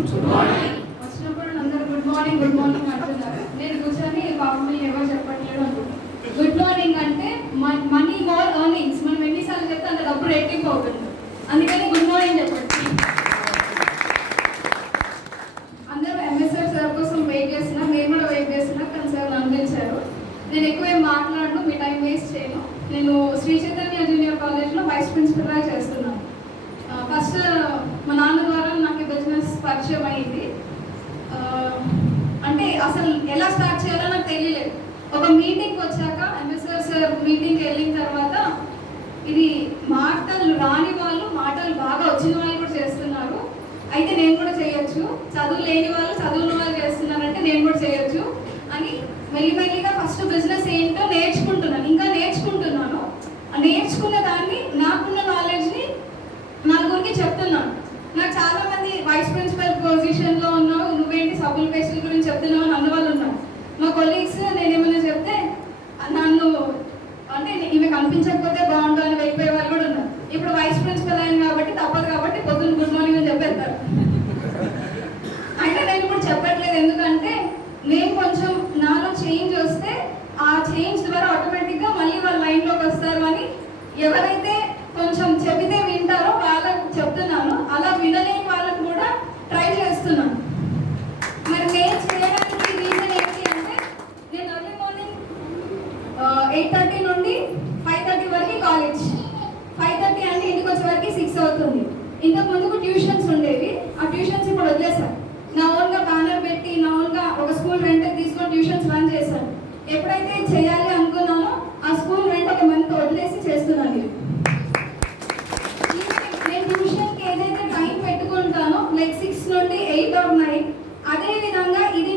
వచ్చినప్పుడు అందరూ good morning అంటున్నారు. నేను కూర్చొని పాపం ఎవరు చెప్పట్లేదు అనుకుంటున్నాను. గుడ్ మార్నింగ్ అంటే మనీ మోర్ ఎర్నింగ్స్. మనం ఎన్నిసార్లు చెప్తే అంత డబ్బు రెట్టింపు అవుతుంది. అందుకని గుడ్ మార్నింగ్ చెప్పండి. అందరూ ఎంఎస్ఆర్ సార్ కోసం వెయిట్ చేస్తున్నా, మేము కూడా వెయిట్ చేస్తున్నా. కానీ సార్ నన్ను పిలిచారు. నేను ఎక్కువ ఏం మాట్లాడను, మీ టైం వేస్ట్ చేయను. నేను శ్రీ చైతన్య జూనియర్ కాలేజ్లో వైస్ ప్రిన్సిపల్గా చేస్తున్నాను. ఫస్ట్ మా నాన్న ద్వారా నాకు బిజినెస్ పరిచయం అయింది. అంటే అసలు ఎలా స్టార్ట్ చేయాలో నాకు తెలియలేదు. ఒక మీటింగ్కి వచ్చాక ఎంఎస్ఆర్ సార్ మీటింగ్కి వెళ్ళిన తర్వాత ఇది మాటలు రాని వాళ్ళు మాటలు బాగా వచ్చిన వాళ్ళు కూడా చేస్తున్నారు, అయితే నేను కూడా చేయొచ్చు. చదువు లేని వాళ్ళు చదువున్న వాళ్ళు చేస్తున్నారంటే నేను కూడా చేయొచ్చు అని మెల్లిమెల్లిగా ఫస్ట్ బిజినెస్ ఏంటో నేర్చుకుంటున్నాను. ఇంకా నేర్చుకుంటున్నాను. నేర్చుకున్న దాన్ని నాకున్న నాలెడ్జ్ని నలుగురికి చెప్తున్నాను. నాకు చాలా మంది వైస్ ప్రిన్సిపల్ పొజిషన్లో ఉన్నావు, నువ్వేంటి సబ్బుల పేస్టుల గురించి చెప్తున్నావు అని అన్న వాళ్ళు ఉన్నారు. మా కొలీగ్స్ నేనేమైనా చెప్తే నన్ను అంటే ఇవి కనిపించకపోతే బాగుండు అని వెళ్ళిపోయే వాళ్ళు కూడా ఉన్నారు. ఇప్పుడు వైస్ ప్రిన్సిపల్ అయింది కాబట్టి తప్పదు కాబట్టి పొద్దున్న గుడ్ మార్నింగ్ అని చెప్పేస్తారు. అంటే నేను ఇప్పుడు చెప్పట్లేదు, ఎందుకంటే నేను కొంచెం నాలో చేంజ్ వస్తే ఆ చేంజ్ ద్వారా ఆటోమేటిక్గా మళ్ళీ వాళ్ళ లైన్లోకి వస్తారు అని ఎవరైతే కొంచెం చెబితే వింటారో వాళ్ళకు చెప్తున్నాను. అలా వినలేని వాళ్ళకు కూడా ట్రై చేస్తున్నాను. మరి నేను చేయడానికి రీజన్ ఏంటి అంటే నేను ఎర్లీ మార్నింగ్ 8:30 నుండి 5:30 వరకు కాలేజ్. 5:30 అంటే ఇంటికి వచ్చే వరకు 6 అవుతుంది. ఇంతకు ముందుకు ట్యూషన్స్ ఉండేవి, ఆ ట్యూషన్స్ ఇప్పుడు వదిలేశాను. నా ఓన్గా బ్యానర్ పెట్టి నా ఓన్గా ఒక స్కూల్ రెంట్కి తీసుకొని ట్యూషన్స్ రన్ చేశాను. ఎప్పుడైతే చేయాలి అనుకున్నానో ఆ స్కూల్ రెంట్ ఒక మంత్ వదిలేసి చేస్తున్నాను. నేను ట్యూషన్కి ఏదైతే టైం పెట్టుకుంటానో లైక్ 6 నుండి 8 or 9, అదే విధంగా ఇది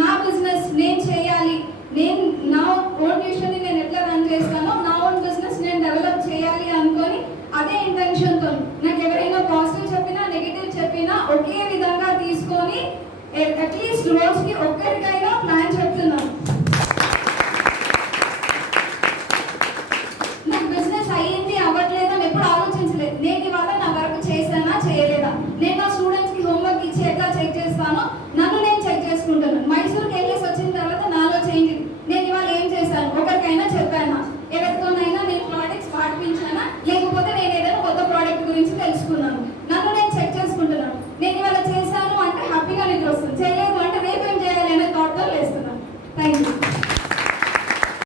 నా బిజినెస్ నేను చేయాలి. నేను నా ఓన్ ట్యూషన్ని నేను ఎట్లా రన్ చేస్తానో నా ఓన్ బిజినెస్ నేను డెవలప్ చేయాలి అనుకొని అదే ఇంటెన్షన్తో నాకు ఎవరైనా పాజిటివ్ చెప్పినా నెగిటివ్ చెప్పినా ఒకే విధంగా తీసుకొని అట్లీస్ట్ రోజుకి ఒక్కరికైనా ప్లాన్ చెప్తున్నాను.